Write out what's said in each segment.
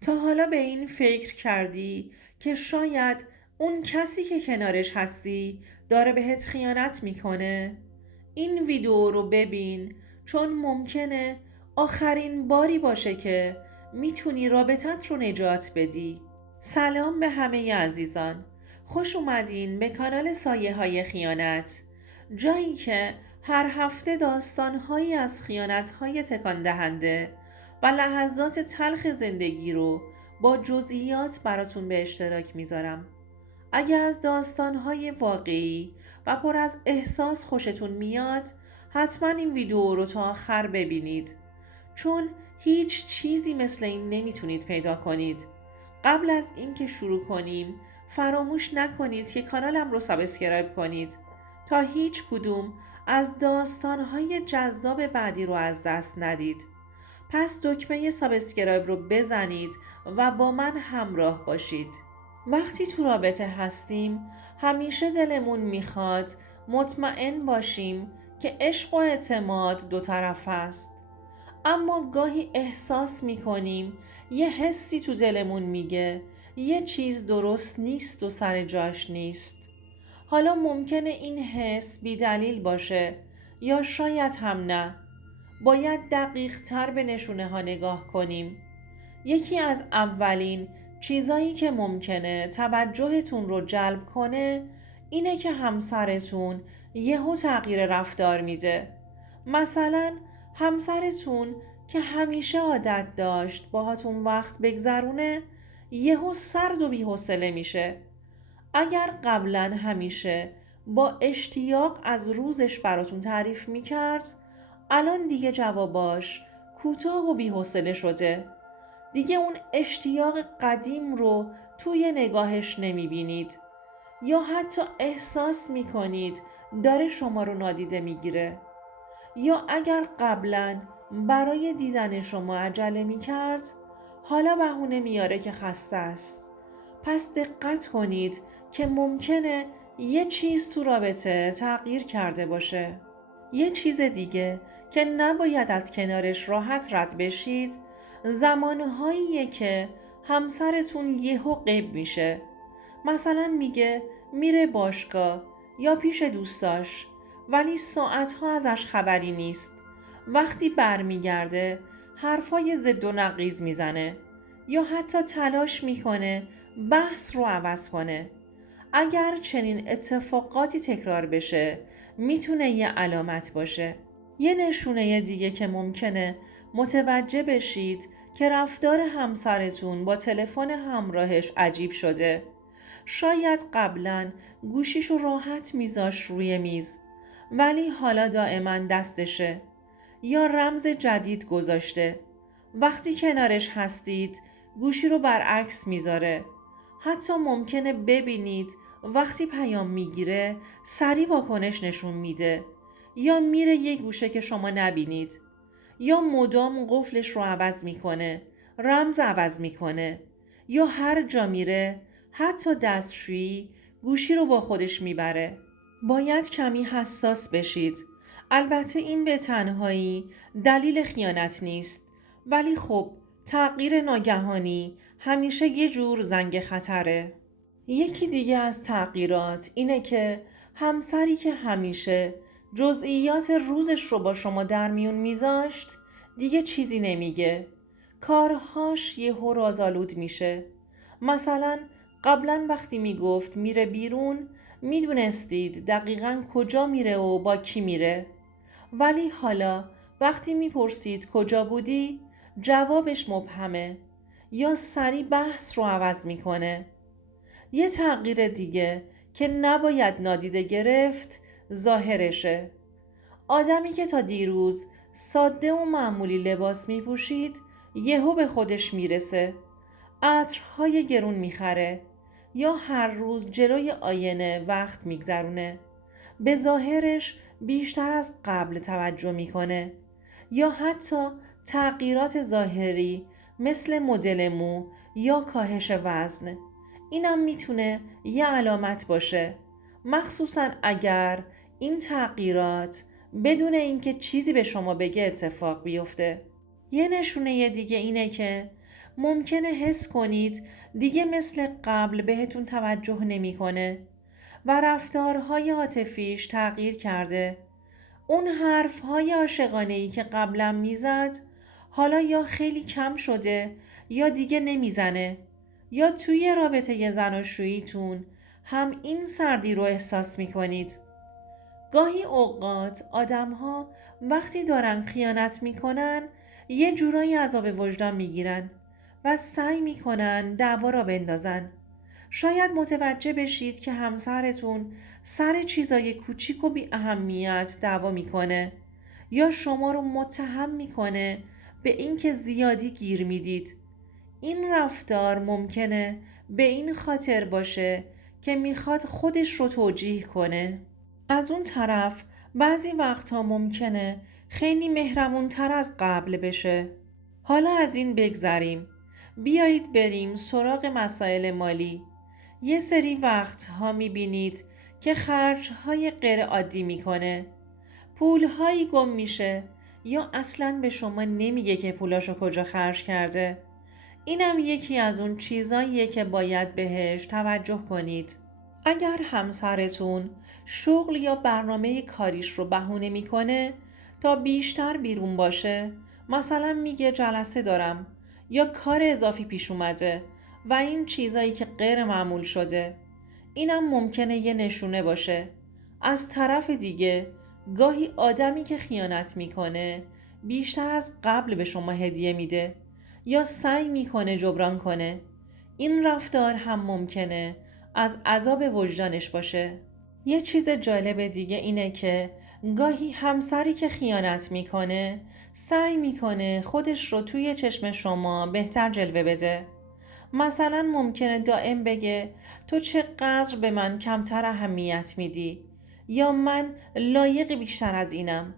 تا حالا به این فکر کردی که شاید اون کسی که کنارش هستی داره بهت خیانت میکنه؟ این ویدیو رو ببین، چون ممکنه آخرین باری باشه که میتونی رابطت رو نجات بدی. سلام به همه عزیزان، خوش اومدین به کانال سایه های خیانت، جایی که هر هفته داستانهایی از خیانت های تکان دهنده و لحظات تلخ زندگی رو با جزئیات براتون به اشتراک میذارم. اگر از داستانهای واقعی و پر از احساس خوشتون میاد، حتما این ویدیو رو تا آخر ببینید، چون هیچ چیزی مثل این نمیتونید پیدا کنید. قبل از اینکه شروع کنیم فراموش نکنید که کانالم رو سابسکرایب کنید تا هیچ کدوم از داستانهای جذاب بعدی رو از دست ندید. پس دکمه سابسکرایب رو بزنید و با من همراه باشید. وقتی تو رابطه هستیم همیشه دلمون میخواد مطمئن باشیم که عشق و اعتماد دو طرف است. اما گاهی احساس میکنیم یه حسی تو دلمون میگه یه چیز درست نیست و سر جاش نیست. حالا ممکنه این حس بی دلیل باشه یا شاید هم نه. باید دقیق تر به نشونه ها نگاه کنیم. یکی از اولین چیزایی که ممکنه توجهتون رو جلب کنه اینه که همسرتون یهو تغییر رفتار میده. مثلا همسرتون که همیشه عادت داشت باهاتون وقت بگذرونه یهو سرد و بی‌حوصله میشه. اگر قبلا همیشه با اشتیاق از روزش براتون تعریف میکرد، الان دیگه جواباش کوتاه و بی‌حوصله شده. دیگه اون اشتیاق قدیم رو توی نگاهش نمیبینید، یا حتی احساس میکنید داره شما رو نادیده میگیره. یا اگر قبلا برای دیدن شما عجله میکرد، حالا بهونه میاره که خسته است. پس دقت کنید که ممکنه یه چیز تو رابطه تغییر کرده باشه. یه چیز دیگه که نباید از کنارش راحت رد بشید، زمانهاییه که همسرتون یهو غیب میشه. مثلا میگه میره باشگاه یا پیش دوستاش، ولی ساعتها ازش خبری نیست. وقتی برمیگرده حرفای ضد و نقیض میزنه یا حتی تلاش میکنه بحث رو عوض کنه. اگر چنین اتفاقاتی تکرار بشه میتونه یه علامت باشه. یه نشونه دیگه که ممکنه متوجه بشید که رفتار همسرتون با تلفن همراهش عجیب شده. شاید قبلا گوشیشو راحت میذاش روی میز، ولی حالا دائما دستشه، یا رمز جدید گذاشته. وقتی کنارش هستید گوشی رو برعکس میذاره. حتی ممکنه ببینید وقتی پیام میگیره سریع واکنش نشون میده، یا میره یه گوشه که شما نبینید، یا مدام قفلش رو عوض میکنه، رمز عوض میکنه، یا هر جا میره حتی دستشویی گوشی رو با خودش میبره. باید کمی حساس بشید. البته این به تنهایی دلیل خیانت نیست، ولی خب تغییر ناگهانی همیشه یه جور زنگ خطره. یکی دیگه از تغییرات اینه که همسری که همیشه جزئیات روزش رو با شما در میون میذاشت دیگه چیزی نمیگه. کارهاش یهو رازآلود میشه. مثلا قبلا وقتی میگفت میره بیرون میدونستید دقیقاً کجا میره و با کی میره، ولی حالا وقتی میپرسید کجا بودی جوابش مبهمه یا سریع بحث رو عوض میکنه. یه تغییر دیگه که نباید نادیده گرفت ظاهرشه. آدمی که تا دیروز ساده و معمولی لباس می پوشید یهو به خودش میرسه، عطرهای گرون میخره یا هر روز جلوی آینه وقت میگذرونه. به ظاهرش بیشتر از قبل توجه میکنه، یا حتی تغییرات ظاهری مثل مدل مو یا کاهش وزن. اینم میتونه یه علامت باشه، مخصوصا اگر این تغییرات بدون اینکه چیزی به شما بگه اتفاق بیفته. یه نشونه دیگه اینه که ممکنه حس کنید دیگه مثل قبل بهتون توجه نمیکنه و رفتارهای عاطفیش تغییر کرده. اون حرفهای عاشقانه‌ای که قبلا میزد حالا یا خیلی کم شده یا دیگه نمیزنه، یا توی رابطه زناشوییتون هم این سردی رو احساس میکنید. گاهی اوقات آدم‌ها وقتی دارن خیانت میکنن یه جورایی عذاب وجدان میگیرن و سعی میکنن دعوا را بندازن. شاید متوجه بشید که همسرتون سر چیزای کوچیک و بی اهمیت دعوا میکنه یا شما رو متهم میکنه به اینکه زیادی گیر میدید. این رفتار ممکنه به این خاطر باشه که میخواد خودش رو توجیه کنه. از اون طرف بعضی وقتها ممکنه خیلی مهربونتر از قبل بشه. حالا از این بگذریم. بیایید بریم سراغ مسائل مالی. یه سری وقتها میبینید که خرجهای غیر عادی میکنه. پولهایی گم میشه یا اصلاً به شما نمیگه که پولاشو کجا خرج کرده. اینم یکی از اون چیزاییه که باید بهش توجه کنید. اگر همسرتون شغل یا برنامه کاریش رو بهونه میکنه تا بیشتر بیرون باشه، مثلا میگه جلسه دارم یا کار اضافی پیش اومده و این چیزایی که غیر معمول شده، اینم ممکنه یه نشونه باشه. از طرف دیگه گاهی آدمی که خیانت میکنه بیشتر از قبل به شما هدیه میده یا سعی میکنه جبران کنه. این رفتار هم ممکنه از عذاب وجدانش باشه. یه چیز جالب دیگه اینه که گاهی همسری که خیانت میکنه سعی میکنه خودش رو توی چشم شما بهتر جلوه بده. مثلا ممکنه دائم بگه تو چقدر به من کمتر اهمیت میدی یا من لایق بیشتر از اینم.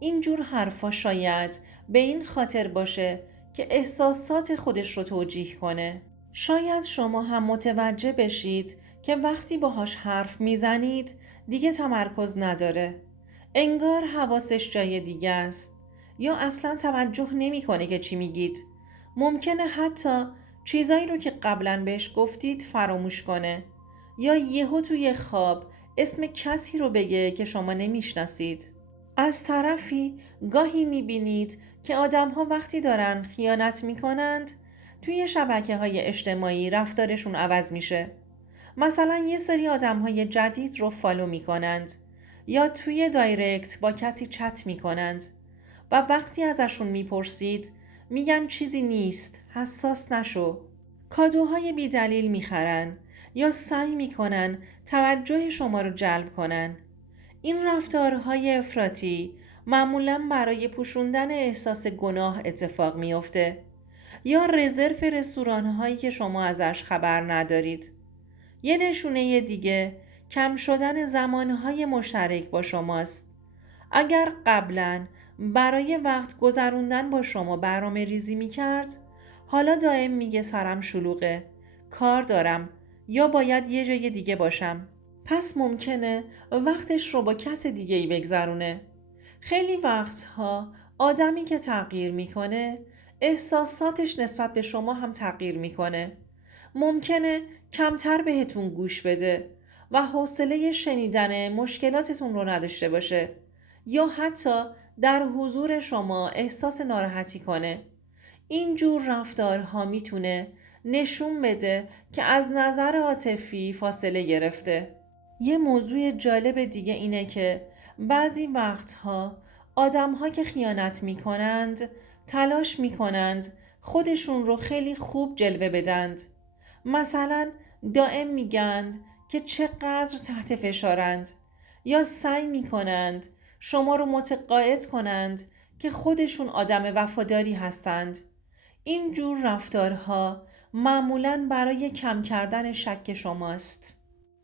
اینجور حرفا شاید به این خاطر باشه که احساسات خودش رو توجیه کنه. شاید شما هم متوجه بشید که وقتی باهاش حرف میزنید دیگه تمرکز نداره. انگار حواسش جای دیگه است یا اصلا توجه نمیکنه که چی میگید. ممکنه حتی چیزایی رو که قبلا بهش گفتید فراموش کنه یا یهو توی خواب اسم کسی رو بگه که شما نمیشناسید. از طرفی گاهی میبینید که آدم‌ها وقتی دارن خیانت میکنند توی شبکه‌های اجتماعی رفتارشون عوض میشه. مثلا یه سری آدم‌های جدید رو فالو میکنند یا توی دایرکت با کسی چت میکنند و وقتی ازشون میپرسید میگن چیزی نیست، حساس نشو. کادوهای بی دلیل میخرن یا سعی میکنن توجه شما رو جلب کنن. این رفتارهای افراطی معمولاً برای پوشوندن احساس گناه اتفاق میفته یا رزرو رستوران‌هایی که شما ازش خبر ندارید. یه نشونه دیگه کم شدن زمانهای مشترک با شماست. اگر قبلاً برای وقت گذروندن با شما برنامه ریزی میکرد، حالا دائم میگه سرم شلوغه، کار دارم یا باید یه جای دیگه باشم. پس ممکنه وقتش رو با کس دیگه ای بگذرونه. خیلی وقتها آدمی که تغییر میکنه احساساتش نسبت به شما هم تغییر میکنه. ممکنه کمتر بهتون گوش بده و حوصله شنیدن مشکلاتتون رو نداشته باشه یا حتی در حضور شما احساس ناراحتی کنه. این جور رفتارها میتونه نشون بده که از نظر عاطفی فاصله گرفته. یه موضوع جالب دیگه اینه که بعضی وقتها آدم‌ها که خیانت میکنند تلاش میکنند خودشون رو خیلی خوب جلوه بدند. مثلا دائم میگند که چقدر تحت فشارند یا سعی میکنند شما رو متقاعد کنند که خودشون آدم وفاداری هستند. این جور رفتارها معمولاً برای کم کردن شک شماست.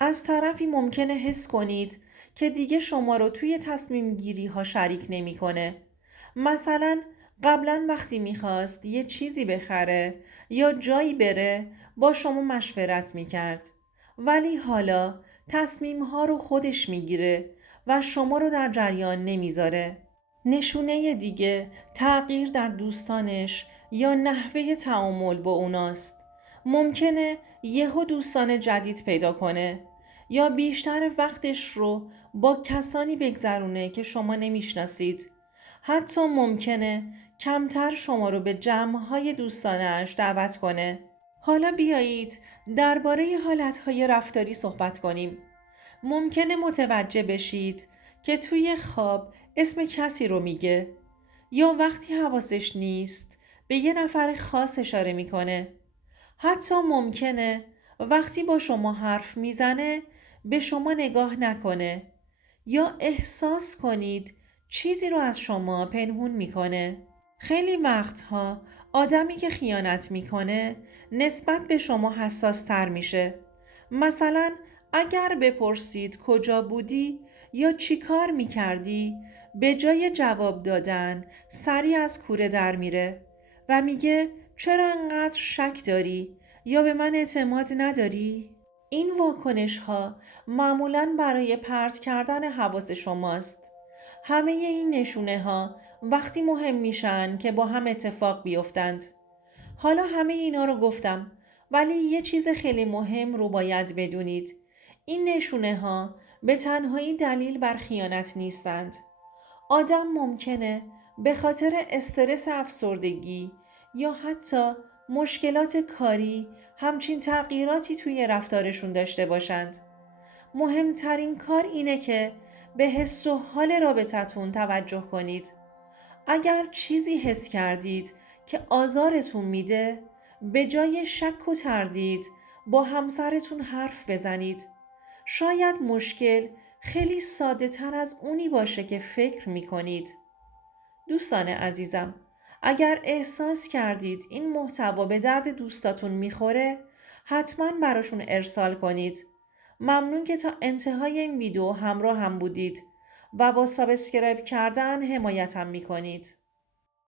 از طرفی ممکنه حس کنید که دیگه شما رو توی تصمیم گیری ها شریک نمی‌کنه. مثلا قبلا وقتی میخواست یه چیزی بخره یا جایی بره با شما مشورت میکرد، ولی حالا تصمیم ها رو خودش میگیره و شما رو در جریان نمیذاره. نشونه دیگه تغییر در دوستانش یا نحوه تعامل با اوناست. ممکنه یهو دوستان جدید پیدا کنه یا بیشتر وقتش رو با کسانی بگذرونه که شما نمیشناسید. حتی ممکنه کمتر شما رو به جمعهای دوستانش دعوت کنه. حالا بیایید درباره حالتهای رفتاری صحبت کنیم. ممکنه متوجه بشید که توی خواب اسم کسی رو میگه یا وقتی حواسش نیست به یه نفر خاص اشاره میکنه. حتی ممکنه وقتی با شما حرف میزنه به شما نگاه نکنه یا احساس کنید چیزی رو از شما پنهون میکنه. خیلی وقتها آدمی که خیانت میکنه نسبت به شما حساس تر میشه. مثلا اگر بپرسید کجا بودی یا چی کار میکردی، به جای جواب دادن سریع از کوره در میره و میگه چرا انقدر شک داری یا به من اعتماد نداری؟ این واکنش ها معمولاً برای پرت کردن حواس شماست. همه این نشونه ها وقتی مهم میشن که با هم اتفاق بیفتند. حالا همه اینا رو گفتم، ولی یه چیز خیلی مهم رو باید بدونید. این نشونه ها به تنهایی دلیل بر خیانت نیستند. آدم ممکنه به خاطر استرس افسردگی یا حتی مشکلات کاری همچین تغییراتی توی رفتارشون داشته باشند. مهمترین کار اینه که به حس و حال رابطتون توجه کنید. اگر چیزی حس کردید که آزارتون میده، به جای شک و تردید با همسرتون حرف بزنید. شاید مشکل خیلی ساده تر از اونی باشه که فکر میکنید. دوستان عزیزم، اگر احساس کردید این محتوا به درد دوستاتون میخوره، حتما براشون ارسال کنید. ممنون که تا انتهای این ویدیو همراه هم بودید و با سابسکرایب کردن حمایتم میکنید.